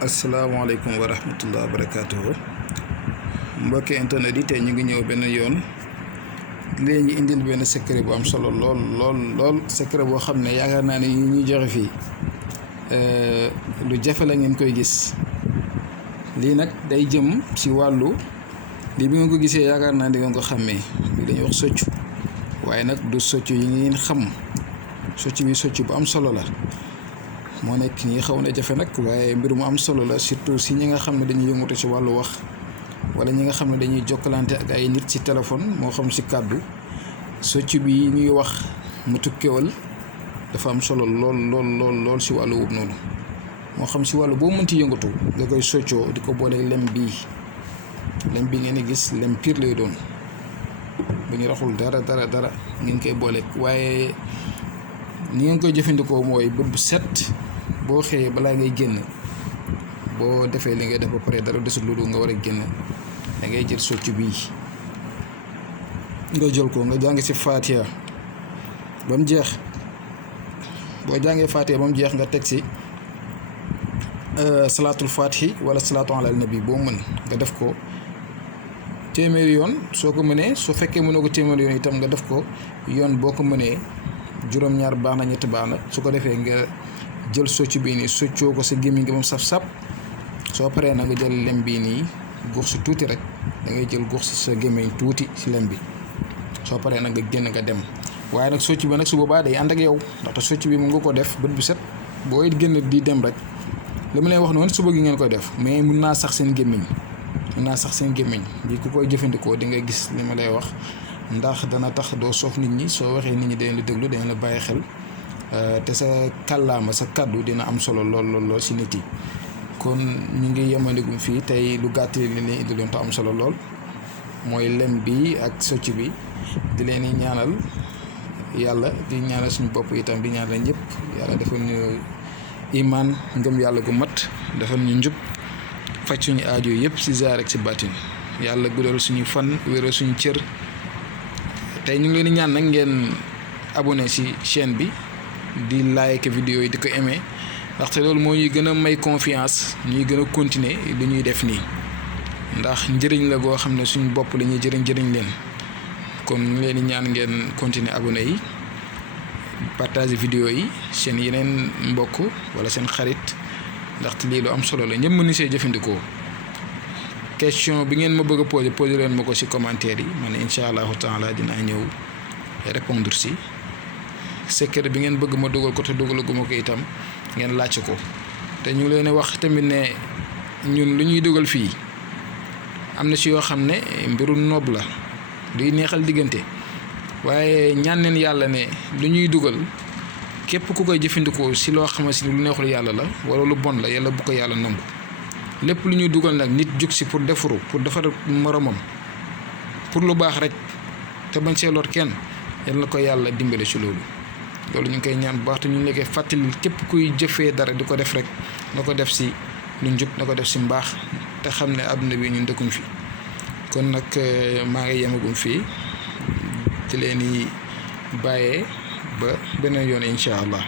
asalaamaaleykum wa rahmatullah wa barakaatuhu mbokki internet yi tey ñu ngi ñëw benn yoon léegi ñu indil benn secret bu am solo lool secret boo xam ne yaakaar naa ne yi ñuy joxe fii lu jafe la ngeen koy gis. lii nag day jëm ci wàllu lii bi ngeen ko gisee yaakaar naa di ngeen ko xàmmee lii dañuy wax soccu, waaye nag du soccu yi ngeen xam. soccu bi soccu bu am solo la, moo nekk ñi xaw na jafe nag, waaye mbir mu am solo la, surtout si ñi nga xam ne dañuy yëngatu ci wàllu wax wala ñi nga xam ne dañuy jokkalante ak ay nit ci téléphone, moo xam ci kàddu. soccu bi ñuy wax mu tukkewal dafa am solo lool ci wàllu woowu noonu. moo xam ci wàllu boo mënti yëngatu nga koy soccoo di ko boolee lem bii ngeen di gis lem pire lay doon bu ñu raxul dara ngeen koy boole. waaye ni ngeen koy jëfandikoo mooy bët bu set boo xëyee balaa ngay génn, boo defee li ngay def ba pare dara desul lu dul nga war a génn, da ngay jël soccu bii nga jël ko nga jàng ci Fatiha ba mu jeex. boo jàngee Fatiha ba mu jeex nga teg ci salaatul fatihi wala salaatu ala nabi boo mën nga def ko téeméeri yoon soo ko mënee. su fekkee mënoo ko téeméeri yoon itam nga def ko yoon boo ko mënee juróom-ñaar baax na, ñetti baax na. su ko defee nga jël soccu bii nii soccoo ko sa gémmiñ nga moom saf-sap. soo paree na nga jël lem bii nii guux si tuuti rek, da ngay jël guux si sa gémmiñ tuuti si lem bi. soo paree nag nga génn nga dem. waaye nag soccu bi nag su boobaa day ànd ak yow, ndaxte soccu bi mu nga ko def bët bu set booy génn di dem rek. li ma leen wax noonu suba gi ngeen koy def, mais mun naa sax seen gémmiñ bi ku koy jëfandikoo di nga gis li ma lay wax, ndax dana tax doo soof nit ñi. soo waxee nit ñi dañ la déglu, dañ la bàyyi xel, te sa kàllaama sa kàddu dina am solo lool si nit yi. kon ñu ngi yemandigum fii tey lu gàtt li leen indi loon te am solo lool mooy lem bi ak soccu bi. di leen di ñaanal yàlla, di ñaanal suñu bopp itam, di ñaanal ñëpp yàlla defal ñu iman ngëm yàlla gu mat, defal ñu njub, faj suñu aajo yëpp ci zaahir ak ci baatin. yàlla guddal suñu fan, wéral suñu cër. tey ñu ngi leen di ñaan nag ngeen abonné ci chaîne bi, di like vidéo yi, di ko aimé, ndaxte loolu moo ñuy gën a may confiance, ñuy gën a continuer li ñuy def nii, ndax njëriñ la goo xam ne suñu bopp la ñuy jëriñ leen. kon ñu ngi leen di ñaan ngeen continuer abonné yi, partage vidéo yi seen yeneen mbokk wala seen xarit, ndaxte lii lu am solo la, ñëpp mën see jëfandikoo. question bi ngeen ma bëgg a posé leen ma ko ci commentaire yi, man incha allahu taala dinaa ñëw répondre ci. secret bi ngeen bëgg ma dugal ko te dugalaguma ko itam ngeen laajte ko. te ñu leen wax tamit ne ñun lu ñuy dugal fii am na ci yoo xam ne mbiru noob la, luy neexal diggante. waaye ñaan neen yàlla ne lu ñuy dugal képp ku koy jëfandikoo si loo xamante ni lu neexul yàlla la wala lu bon la, yàlla bu ko yàlla nangu. lépp lu ñuy dugal nag nit jug si pour defaru, pour defar moromam, pour lu baax rek te bañ see lor kenn, yàlla na ko yàlla dimbale si loolu. loolu ñu ngi koy ñaan bu baax te ñu ngi koy fàttali képp kuy jëfee dara di ko def rek na ko def si lu njub, na ko def si mbaax, te xam ne àdduna bi ñun dëkkuñ fi. kon nag maa ngi yemagum fii, di leen di bàyyee ba beneen yoon incha allah.